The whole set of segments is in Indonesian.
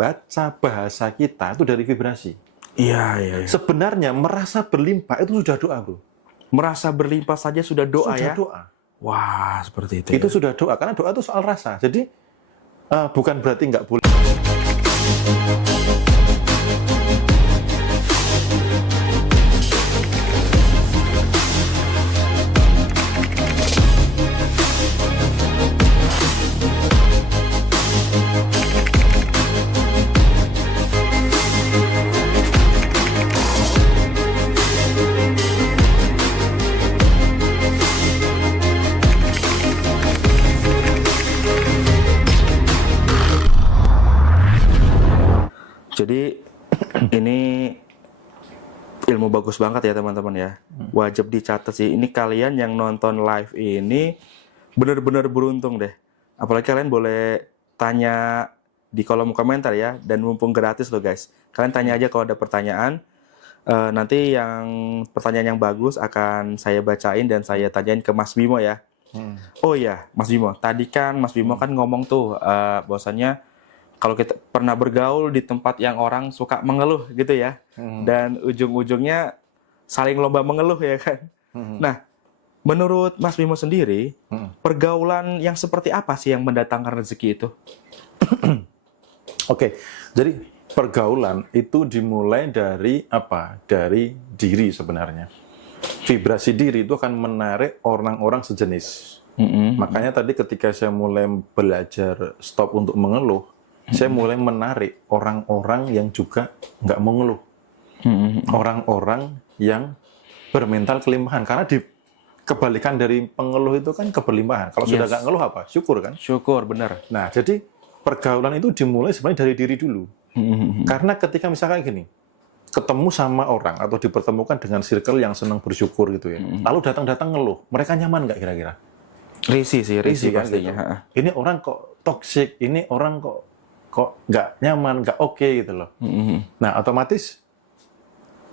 baca bahasa kita itu dari vibrasi. Iya. Sebenarnya merasa berlimpah itu sudah doa, bro. Merasa berlimpah saja sudah doa Sudah ya? doa. Wah, seperti itu. Itu ya? sudah doa, karena doa itu soal rasa. Jadi bukan berarti nggak boleh. Jadi ini ilmu bagus banget ya teman-teman ya. Wajib dicatat sih. Ini kalian yang nonton live ini benar-benar beruntung deh. Apalagi kalian boleh tanya di kolom komentar ya. Dan mumpung gratis loh guys. Kalian tanya aja kalau ada pertanyaan. Nanti yang pertanyaan yang bagus akan saya bacain dan saya tanyain ke Mas Bimo ya. Oh iya Mas Bimo. Tadi kan Mas Bimo kan ngomong tuh bahwasannya kalau kita pernah bergaul di tempat yang orang suka mengeluh gitu ya, dan ujung-ujungnya saling lomba mengeluh ya kan. Nah, menurut Mas Bimo sendiri, pergaulan yang seperti apa sih yang mendatangkan rezeki itu? Oke, jadi pergaulan itu dimulai dari apa? Dari diri sebenarnya. Vibrasi diri itu akan menarik orang-orang sejenis. Makanya tadi ketika saya mulai belajar stop untuk mengeluh, saya mulai menarik orang-orang yang juga nggak mengeluh. Orang-orang yang bermental kelimpahan. Karena kebalikan dari pengeluh itu kan keberlimpahan. Kalau sudah nggak ngeluh apa? Syukur kan? Syukur, benar. Nah, jadi pergaulan itu dimulai sebenarnya dari diri dulu. Karena ketika misalkan gini, ketemu sama orang atau dipertemukan dengan circle yang senang bersyukur gitu ya. Lalu datang-datang ngeluh. Mereka nyaman nggak kira-kira? Risih kan, pastinya. Gitu. Ini orang kok toksik, ini orang kok nggak nyaman, nggak oke gitu loh. Nah, otomatis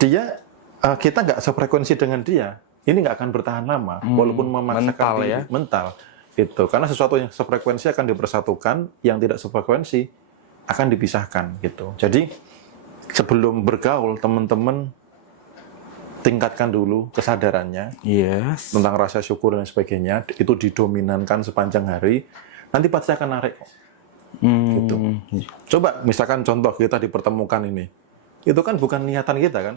kita nggak sefrekuensi dengan dia, ini nggak akan bertahan lama, walaupun memaksakan mental, ya? Mental. Itu karena sesuatu yang sefrekuensi akan dipersatukan, yang tidak sefrekuensi akan dipisahkan gitu. Jadi sebelum bergaul, teman-teman tingkatkan dulu kesadarannya tentang rasa syukur dan sebagainya. Itu didominankan sepanjang hari. Nanti pasti akan narik kok. Gitu. Coba misalkan contoh kita dipertemukan ini, itu kan bukan niatan kita kan,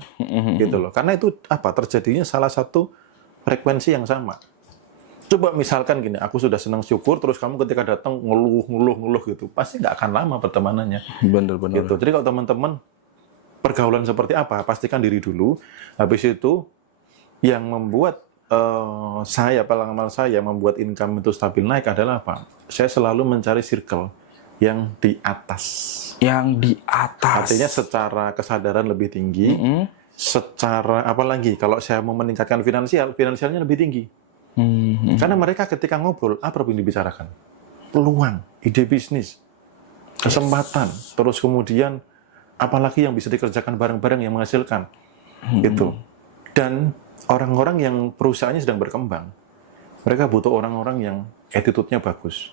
gitu loh. Karena itu apa? Terjadinya salah satu frekuensi yang sama. Coba misalkan gini, aku sudah senang syukur, terus kamu ketika datang ngeluh gitu, pasti nggak akan lama pertemanannya. Bener. Gitu. Jadi kalau teman-teman pergaulan seperti apa, pastikan diri dulu. Habis itu yang membuat pengalaman saya membuat income itu stabil naik adalah apa? Saya selalu mencari circle yang di atas. Yang di atas. Artinya secara kesadaran lebih tinggi, secara apalagi kalau saya mau meningkatkan finansialnya lebih tinggi. Karena mereka ketika ngobrol, apa yang dibicarakan? Peluang, ide bisnis, kesempatan, terus kemudian apalagi yang bisa dikerjakan bareng-bareng yang menghasilkan. Gitu. Dan orang-orang yang perusahaannya sedang berkembang, mereka butuh orang-orang yang attitude-nya bagus.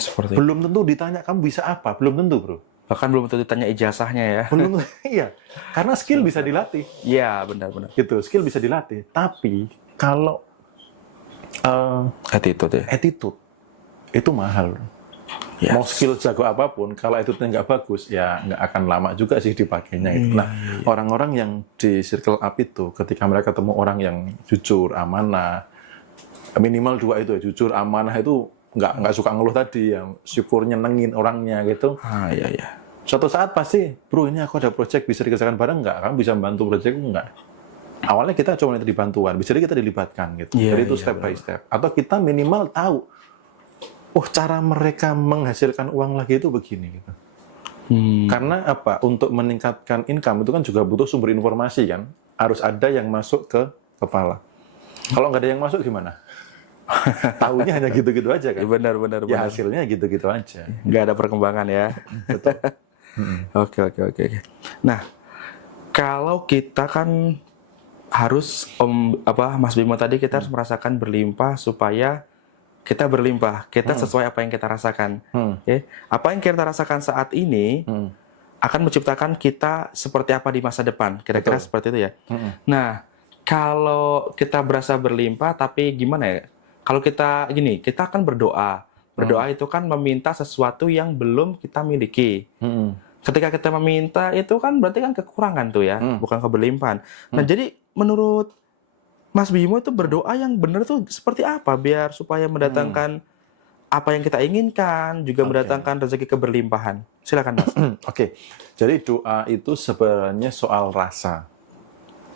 Seperti belum tentu ditanya kamu bisa apa, belum tentu bro. Bahkan belum tentu ditanya ijazahnya ya. Belum, iya. Karena skill bisa dilatih. Iya, benar-benar. Gitu, skill bisa dilatih. Tapi kalau attitude itu mahal. Mau skill jago apapun, kalau attitude-nya nggak bagus, ya nggak akan lama juga sih dipakainya itu. Nah, orang-orang yang di circle up itu, ketika mereka ketemu orang yang jujur, amanah, minimal dua itu ya, jujur, amanah itu nggak suka ngeluh tadi, yang syukur nyenengin orangnya gitu. Iya. Suatu saat pasti, bro ini aku ada project bisa dikerjakan bareng nggak? Kamu bisa bantu projectku nggak? Awalnya kita cuma minta dibantuan, bisa kita dilibatkan gitu. Jadi itu step by step. Atau kita minimal tahu, cara mereka menghasilkan uang lagi itu begini gitu. Karena apa? Untuk meningkatkan income itu kan juga butuh sumber informasi kan. Harus ada yang masuk ke kepala. Kalau nggak ada yang masuk gimana? Tahunya hanya gitu-gitu aja kan? Benar. Ya hasilnya gitu-gitu aja. Nggak ada perkembangan ya. Betul. Oke. Nah, kalau kita kan harus Mas Bimo tadi kita harus merasakan berlimpah supaya kita berlimpah, kita sesuai apa yang kita rasakan. Oke? Apa yang kita rasakan saat ini akan menciptakan kita seperti apa di masa depan. Kira-kira seperti itu ya. Nah, kalau kita berasa berlimpah, tapi gimana ya? Kalau kita gini, kita akan berdoa. Berdoa itu kan meminta sesuatu yang belum kita miliki. Ketika kita meminta itu kan berarti kan kekurangan tuh ya, bukan keberlimpahan. Nah, jadi menurut Mas Bimo itu berdoa yang benar tuh seperti apa biar supaya mendatangkan apa yang kita inginkan, juga mendatangkan rezeki keberlimpahan. Silakan Mas. Oke, jadi doa itu sebenarnya soal rasa.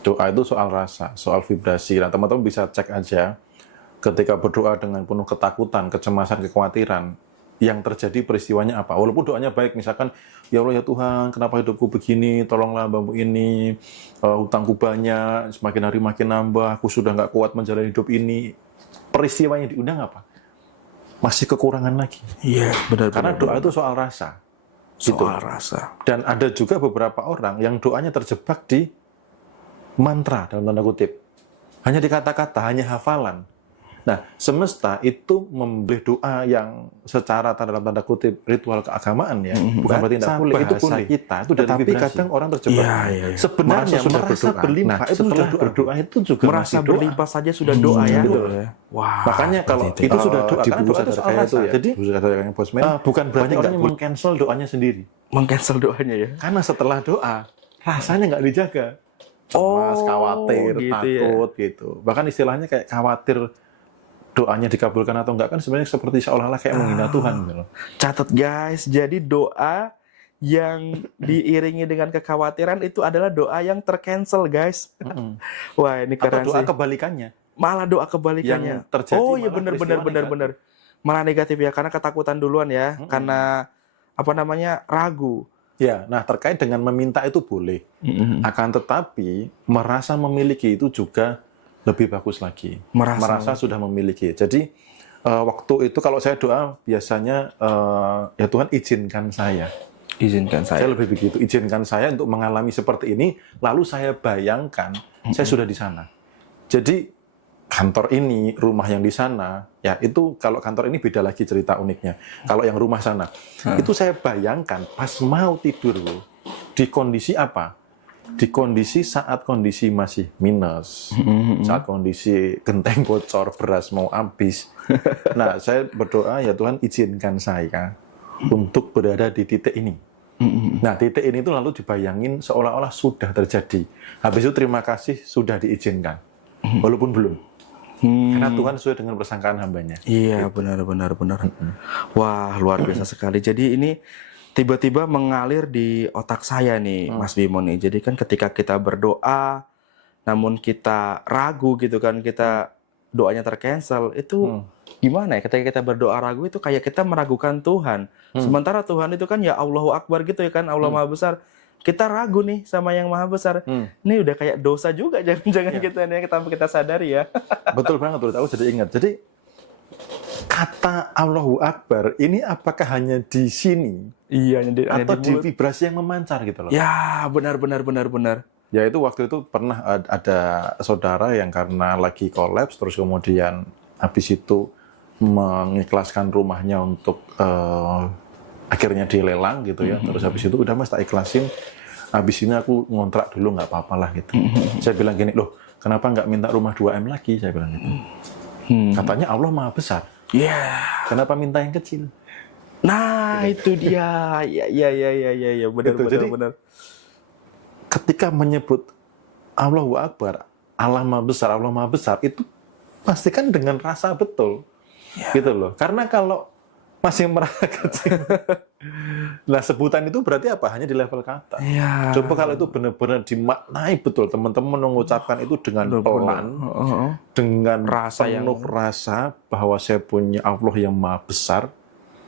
Doa itu soal rasa, soal vibrasi. Nah, teman-teman bisa cek aja ketika berdoa dengan penuh ketakutan, kecemasan, kekhawatiran, yang terjadi peristiwanya apa. Walaupun doanya baik, misalkan, ya Allah ya Tuhan, kenapa hidupku begini, tolonglah hambamu ini, hutangku banyak, semakin hari makin nambah, aku sudah nggak kuat menjalani hidup ini. Peristiwa yang diundang apa? Masih kekurangan lagi. Iya, benar. Karena doa itu soal rasa. Soal rasa. Dan ada juga beberapa orang yang doanya terjebak di mantra, dalam tanda kutip. Hanya di kata-kata, hanya hafalan. Nah, semesta itu membeli doa yang secara dalam tanda kutip ritual keagamaan ya, bukan berarti tidak boleh, itu boleh. Kita itu dari vibrasi. Kadang orang terjebak. Sebenarnya merasa berlimpah itu sudah berdoa itu juga merasa berlimpah saja sudah doa ya. Wah. Makanya kalau itu sudah doa, di buku sadar kaya itu ya. Jadi bukan berarti orang yang meng-cancel doanya sendiri. Meng-cancel doanya ya. Karena setelah doa rasanya nggak dijaga. Cemas, khawatir, gitu takut gitu. Bahkan istilahnya kayak khawatir doanya dikabulkan atau enggak kan sebenarnya seperti seolah-olah kayak menghina Tuhan gitu. Catat guys, jadi doa yang diiringi dengan kekhawatiran itu adalah doa yang tercancel guys. Wah, ini keren atau doa sih. kebalikannya. Malah doa kebalikannya. Yang terjadi oh iya malah benar. Malah negatif ya, karena ketakutan duluan ya, karena apa namanya ragu. Ya, nah terkait dengan meminta itu boleh. Akan tetapi merasa memiliki itu juga lebih bagus lagi. Merasa sudah memiliki. Jadi waktu itu kalau saya doa biasanya ya Tuhan izinkan saya. Izinkan saya. Saya lebih begitu. Izinkan saya untuk mengalami seperti ini. Lalu saya bayangkan saya sudah di sana. Jadi kantor ini, rumah yang di sana, ya itu kalau kantor ini beda lagi cerita uniknya. Kalau yang rumah sana, itu saya bayangkan pas mau tidur di kondisi apa? Di kondisi saat kondisi masih minus, saat kondisi genteng bocor, beras mau habis. Nah, saya berdoa, ya Tuhan izinkan saya untuk berada di titik ini. Nah, titik ini itu lalu dibayangin seolah-olah sudah terjadi. Habis itu terima kasih sudah diizinkan, walaupun belum. Karena Tuhan sesuai dengan persangkaan hambanya. Iya, gitu. benar. Wah, luar biasa sekali. Jadi ini tiba-tiba mengalir di otak saya nih, Mas Bimo nih. Jadi kan ketika kita berdoa, namun kita ragu gitu kan, kita doanya tercancel, itu gimana ya? Ketika kita berdoa ragu itu kayak kita meragukan Tuhan. Sementara Tuhan itu kan ya Allahu Akbar gitu ya kan, Allah Maha Besar. Kita ragu nih sama yang Maha Besar. Ini udah kayak dosa juga, jangan-jangan kita sadari ya. Betul banget, aku jadi ingat. Jadi kata Allahu Akbar ini apakah hanya di sini? Iya, atau di vibrasi yang memancar gitu loh. Ya, benar. Ya itu waktu itu pernah ada saudara yang karena lagi kolaps terus kemudian habis itu mengikhlaskan rumahnya untuk akhirnya dilelang gitu ya. Terus habis itu udah Mas tak ikhlasin. Habis ini aku ngontrak dulu nggak apa-apalah gitu. Saya bilang gini, loh kenapa nggak minta rumah 2M lagi? Saya bilang gitu. Katanya Allah Maha Besar. Iya. Kenapa minta yang kecil? Nah, itu dia. Ya, benar. Ketika menyebut Allahu Akbar, Allah Maha Besar, itu pastikan dengan rasa betul. Ya. Gitu loh. Karena kalau masih merasa kecil, nah sebutan itu berarti apa? Hanya di level kata. Ya. Coba kalau itu benar-benar dimaknai betul, teman-teman mengucapkan itu dengan pelan, dengan penuh rasa bahwa saya punya Allah yang Maha Besar,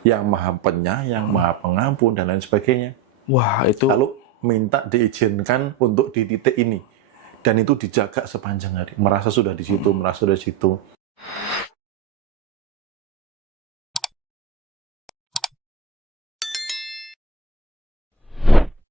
yang Maha Penyayang, Maha Pengampun, dan lain sebagainya. Wah, itu. Lalu minta diizinkan untuk di titik ini. Dan itu dijaga sepanjang hari. Merasa sudah di situ, merasa sudah di situ.